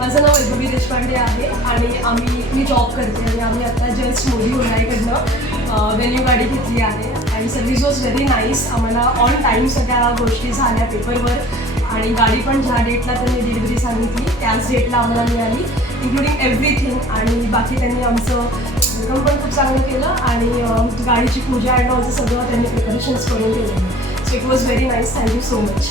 माझं नाव वैभवी देशपांडे आहे आणि मी जॉब करते आणि आम्ही आता जस्ट मोदी होणाईकडनं वेन्यू गाडी घेतली आहे आणि सर्विस वॉज व्हेरी नाईस. आम्हाला ऑन टाईम सगळ्या गोष्टी झाल्या पेपरवर आणि गाडी पण ज्या डेटला त्यांनी डिलिव्हरी सांगितली त्याच डेटला आम्हाला मिळाली, इन्क्लुडिंग एव्हरीथिंग. आणि बाकी त्यांनी आमचं वेलकम पण खूप चांगलं केलं आणि गाडीची पूजा आणि असं सगळं त्यांनी प्रिपरेशन्स करून केलेलं. So it was very nice. Thank you so much.